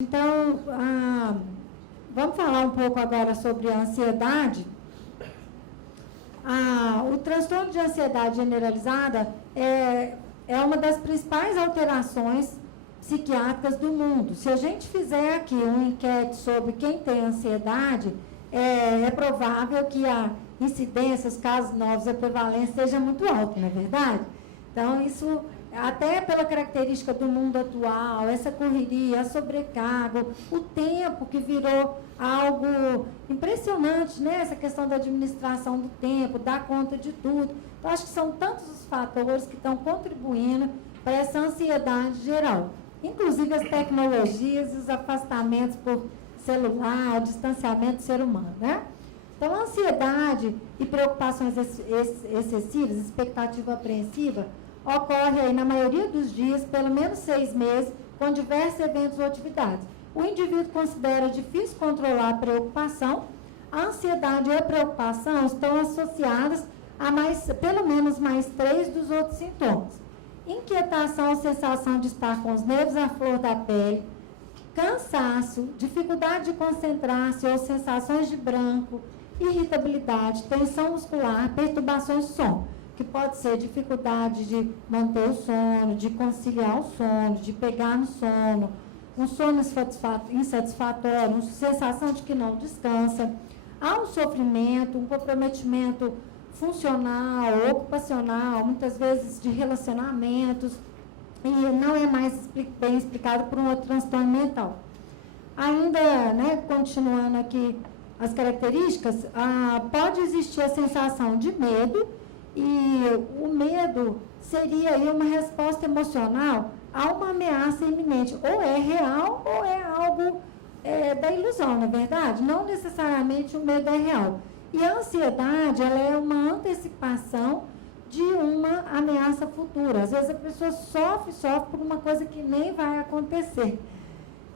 Então, vamos falar um pouco agora sobre a ansiedade. O transtorno de ansiedade generalizada é uma das principais alterações psiquiátricas do mundo. Se a gente fizer aqui uma enquete sobre quem tem ansiedade, é provável que a incidência, os casos novos, a prevalência seja muito alta, não é verdade? Então, isso, até pela característica do mundo atual, essa correria, a sobrecarga, o tempo que virou algo impressionante, né? Essa questão da administração do tempo, dar conta de tudo. Então, acho que são tantos os fatores que estão contribuindo para essa ansiedade geral. Inclusive as tecnologias e os afastamentos por celular, o distanciamento do ser humano, né? Então, a ansiedade e preocupações excessivas, expectativa apreensiva, ocorre aí, na maioria dos dias, pelo menos 6 meses, com diversos eventos ou atividades. O indivíduo considera difícil controlar a preocupação. A ansiedade e a preocupação estão associadas a pelo menos mais 3 dos outros sintomas. Inquietação ou sensação de estar com os nervos à flor da pele, cansaço, dificuldade de concentrar-se ou sensações de branco, irritabilidade, tensão muscular, perturbações de sono, que pode ser dificuldade de manter o sono, de conciliar o sono, de pegar no sono, um sono insatisfatório, uma sensação de que não descansa. Há um sofrimento, um comprometimento funcional, ocupacional, muitas vezes de relacionamentos, e não é mais bem explicado por um outro transtorno mental. Ainda, né, continuando aqui as características, pode existir a sensação de medo, e o medo seria aí uma resposta emocional a uma ameaça iminente. Ou é real ou é algo da ilusão, não é verdade? Não necessariamente o medo é real. E a ansiedade, ela é uma antecipação de uma ameaça futura. Às vezes a pessoa sofre por uma coisa que nem vai acontecer.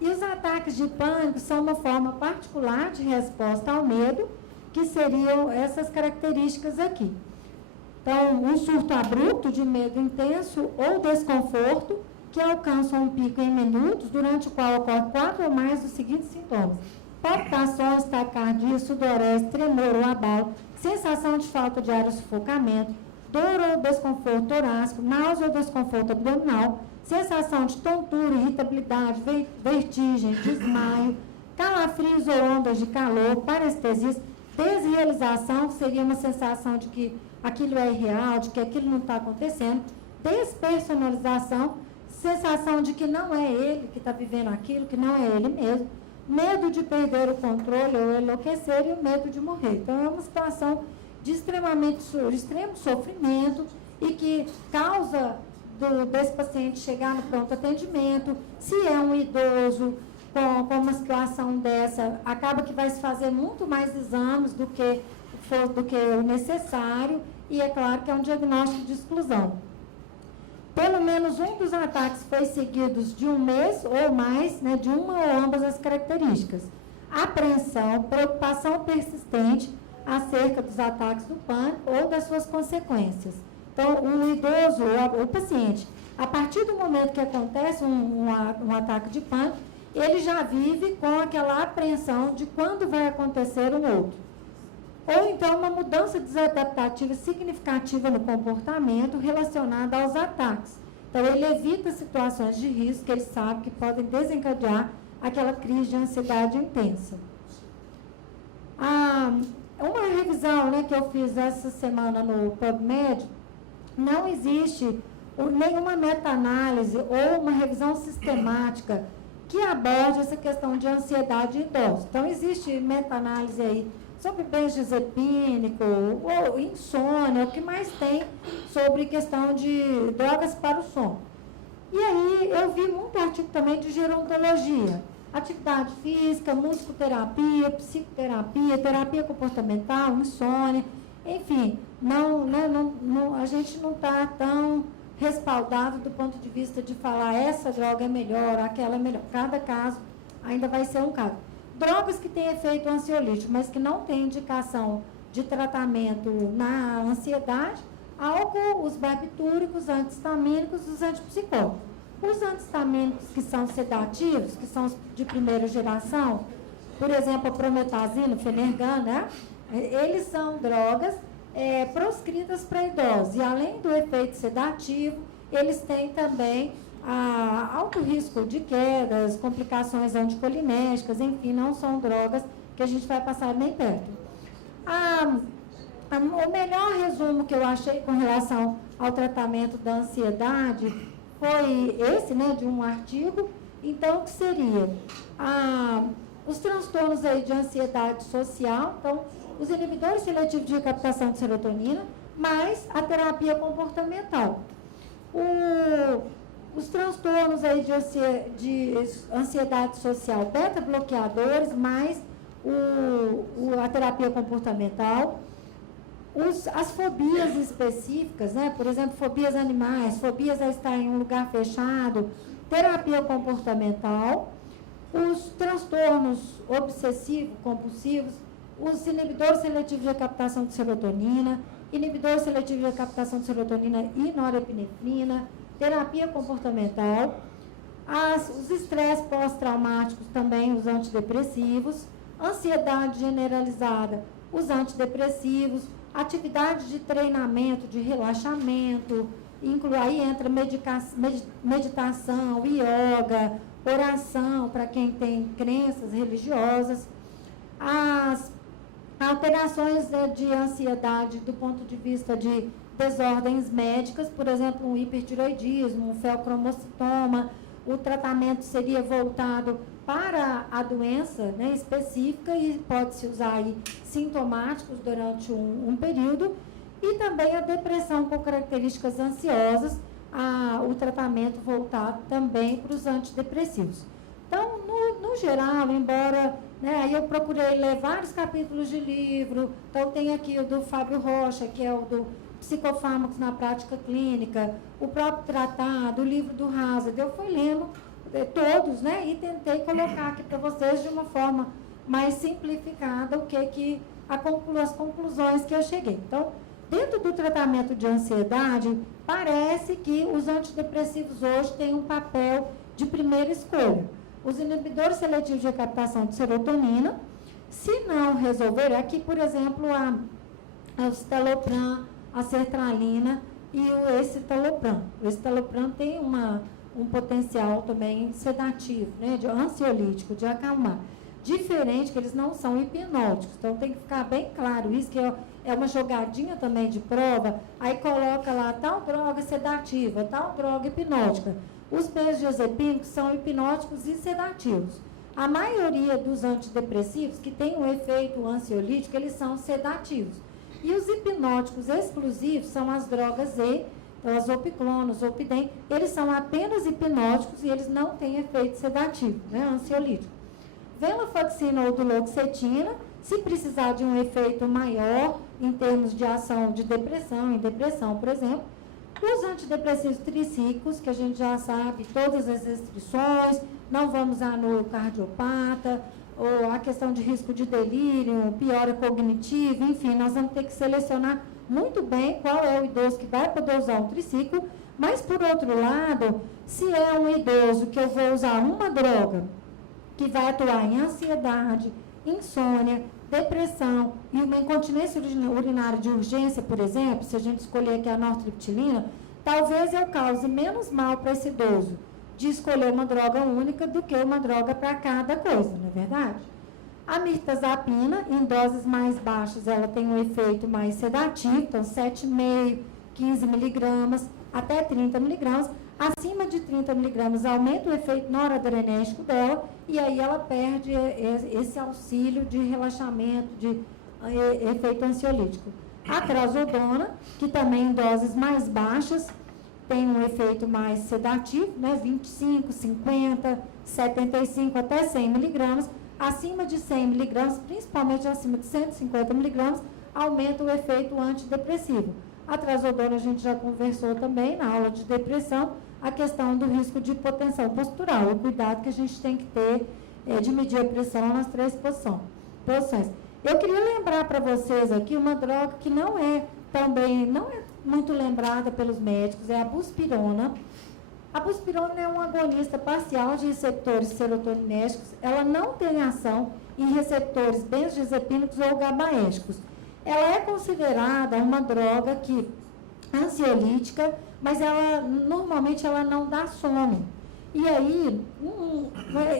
E os ataques de pânico são uma forma particular de resposta ao medo, que seriam essas características aqui. Então, um surto abrupto de medo intenso ou desconforto, que alcança um pico em minutos, durante o qual ocorre 4 ou mais dos seguintes sintomas: palpitações, taquicardia, sudorese, tremor ou abalo, sensação de falta de ar ou sufocamento, dor ou desconforto torácico, náusea ou desconforto abdominal, sensação de tontura, irritabilidade, vertigem, desmaio, calafrios ou ondas de calor, parestesias, desrealização, que seria uma sensação de que aquilo é irreal, de que aquilo não está acontecendo, despersonalização, sensação de que não é ele que está vivendo aquilo, que não é ele mesmo, medo de perder o controle ou enlouquecer e o medo de morrer. Então, é uma situação de extremo sofrimento e que causa desse paciente chegar no pronto atendimento. Se é um idoso com uma situação dessa, acaba que vai se fazer muito mais exames do que o necessário, e é claro que é um diagnóstico de exclusão. Pelo menos um dos ataques foi seguido de um mês ou mais, né, de uma ou ambas as características: apreensão, preocupação persistente acerca dos ataques do pânico ou das suas consequências. Então, o idoso, o paciente, a partir do momento que acontece um ataque de pânico, ele já vive com aquela apreensão de quando vai acontecer um outro. Ou então uma mudança desadaptativa significativa no comportamento relacionada aos ataques. Então, ele evita situações de risco que ele sabe que podem desencadear aquela crise de ansiedade intensa. Uma revisão, né, que eu fiz essa semana no PubMed, não existe nenhuma meta-análise ou uma revisão sistemática que aborde essa questão de ansiedade em idosos. Então, existe meta-análise aí sobre benzodiazepínico ou insônia, o que mais tem sobre questão de drogas para o sono. E aí eu vi muito artigo também de gerontologia, atividade física, musicoterapia, psicoterapia, terapia comportamental, insônia, enfim, a gente não está tão respaldado do ponto de vista de falar essa droga é melhor, aquela é melhor. Cada caso ainda vai ser um caso. Drogas que têm efeito ansiolítico, mas que não têm indicação de tratamento na ansiedade, álcool, os barbitúricos, antihistamínicos, os antipsicóticos. Os antistamínicos que são sedativos, que são os de primeira geração, por exemplo, a prometazina, o Fenergan, né? Eles são drogas proscritas para idosos. E além do efeito sedativo, eles têm também alto risco de quedas, complicações anticolinérgicas, enfim, não são drogas que a gente vai passar nem perto. O melhor resumo que eu achei com relação ao tratamento da ansiedade foi esse, né, de um artigo. Então, o que seria? Os transtornos aí de ansiedade social, então, os inibidores seletivos de recaptação de serotonina, mais a terapia comportamental. Os transtornos aí de ansiedade social, beta-bloqueadores, mais a terapia comportamental. As fobias específicas, né? Por exemplo, fobias animais, fobias a estar em um lugar fechado, terapia comportamental. Os transtornos obsessivo-compulsivos, os inibidores seletivos de recaptação de serotonina, inibidores seletivos de recaptação de serotonina e norepinefrina, terapia comportamental, os estresses pós-traumáticos também, os antidepressivos, ansiedade generalizada, os antidepressivos, atividade de treinamento, de relaxamento, aí entra meditação, yoga, oração para quem tem crenças religiosas, as alterações de ansiedade do ponto de vista de desordens médicas, por exemplo, um hipertiroidismo, um feocromocitoma, o tratamento seria voltado para a doença, né, específica, e pode-se usar aí sintomáticos durante um período, e também a depressão com características ansiosas, o tratamento voltado também para os antidepressivos. Então, no geral, embora, né, aí eu procurei ler vários capítulos de livro, então tem aqui o do Fábio Rocha, que é o do Psicofármacos na Prática Clínica, o próprio tratado, o livro do Hazard, eu fui lendo todos, né, e tentei colocar aqui para vocês de uma forma mais simplificada as conclusões que eu cheguei. Então, dentro do tratamento de ansiedade, parece que os antidepressivos hoje têm um papel de primeira escolha. Os inibidores seletivos de recaptação de serotonina, se não resolver, aqui, por exemplo, o citalopram, a sertralina e o escitalopram. O escitalopram tem um potencial também sedativo, né, de ansiolítico, de acalmar. Diferente que eles não são hipnóticos, então tem que ficar bem claro isso, que é uma jogadinha também de prova, aí coloca lá tal droga sedativa, tal droga hipnótica. Os benzodiazepínicos são hipnóticos e sedativos. A maioria dos antidepressivos que têm um efeito ansiolítico, eles são sedativos. E os hipnóticos exclusivos são as drogas as opiclona, os opidem, eles são apenas hipnóticos e eles não têm efeito sedativo, né, ansiolítico. Venlafaxina ou duloxetina, se precisar de um efeito maior em termos de ação de depressão, em depressão, por exemplo. Os antidepressivos tricíclicos, que a gente já sabe todas as restrições, não vamos usar no cardiopata, ou a questão de risco de delírio, piora cognitiva, enfim, nós vamos ter que selecionar muito bem qual é o idoso que vai poder usar um triciclo, mas, por outro lado, se é um idoso que eu vou usar uma droga que vai atuar em ansiedade, insônia, depressão e uma incontinência urinária de urgência, por exemplo, se a gente escolher aqui a nortriptilina, talvez eu cause menos mal para esse idoso de escolher uma droga única do que uma droga para cada coisa, não é verdade? A mirtazapina, em doses mais baixas, ela tem um efeito mais sedativo, então 7,5, 15 miligramas, até 30 miligramas. Acima de 30 miligramas aumenta o efeito noradrenérgico dela e aí ela perde esse auxílio de relaxamento, de efeito ansiolítico. A trazodona, que também em doses mais baixas tem um efeito mais sedativo, né, 25, 50, 75 até 100 miligramas. Acima de 100 miligramas, principalmente acima de 150 miligramas, aumenta o efeito antidepressivo. A trazodona a gente já conversou também na aula de depressão, a questão do risco de hipotensão postural, o cuidado que a gente tem que ter de medir a pressão nas 3 posições. Eu queria lembrar para vocês aqui uma droga que não é muito lembrada pelos médicos, é a buspirona. A buspirona é um agonista parcial de receptores serotoninérgicos. Ela não tem ação em receptores benzodiazepínicos ou GABAérgicos. Ela é considerada uma droga ansiolítica, mas normalmente ela não dá sono. E aí,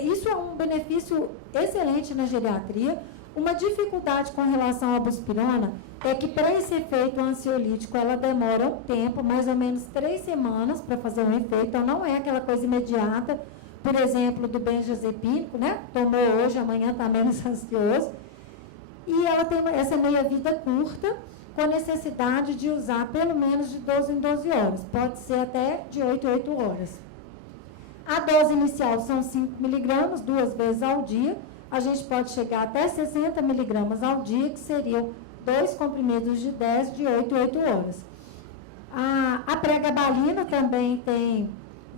isso é um benefício excelente na geriatria. Uma dificuldade com relação à buspirona é que, para esse efeito ansiolítico, ela demora um tempo, mais ou menos 3 semanas, para fazer um efeito. Então, não é aquela coisa imediata, por exemplo, do benzodiazepínico, né? Tomou hoje, amanhã está menos ansioso. E ela tem essa meia-vida curta, com necessidade de usar pelo menos de 12 em 12 horas. Pode ser até de 8 em 8 horas. A dose inicial são 5 miligramas, 2 vezes ao dia. A gente pode chegar até 60 miligramas ao dia, que seriam 2 comprimidos de 10, de 8 em 8 horas. A pregabalina também tem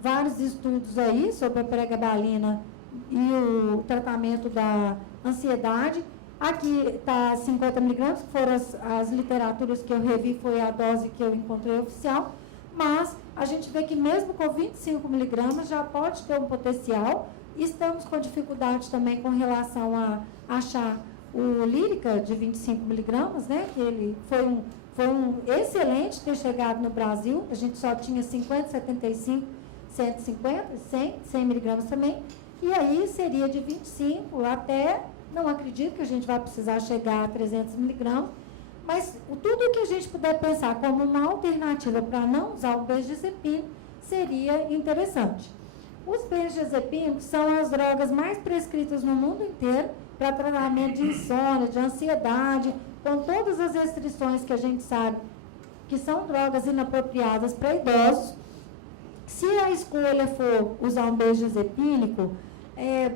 vários estudos aí sobre a pregabalina e o tratamento da ansiedade. Aqui está 50 miligramas, que foram as literaturas que eu revi, foi a dose que eu encontrei oficial, mas a gente vê que mesmo com 25 miligramas já pode ter um potencial. Estamos com dificuldade também com relação a achar o Lírica de 25 miligramas, né, que ele foi um excelente ter chegado no Brasil. A gente só tinha 50, 75, 150, 100 miligramas também, e aí seria de 25 até, não acredito que a gente vai precisar chegar a 300 miligramas, mas tudo que a gente puder pensar como uma alternativa para não usar o benzodiazepínico seria interessante. Os benzodiazepínicos são as drogas mais prescritas no mundo inteiro para tratamento de insônia, de ansiedade, com todas as restrições que a gente sabe que são drogas inapropriadas para idosos. Se a escolha for usar um benzodiazepínico,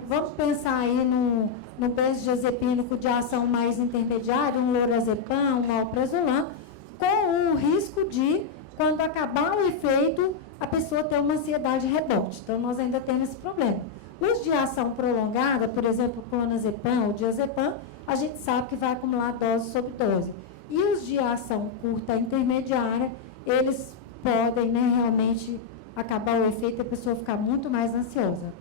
vamos pensar aí no benzodiazepínico de ação mais intermediária, um lorazepam, um alprazolam, com o risco de, quando acabar o efeito, a pessoa ter uma ansiedade rebote. Então, nós ainda temos esse problema. Os de ação prolongada, por exemplo, o clonazepam ou diazepam, a gente sabe que vai acumular dose sobre dose. E os de ação curta intermediária, eles podem, né, realmente acabar o efeito e a pessoa ficar muito mais ansiosa.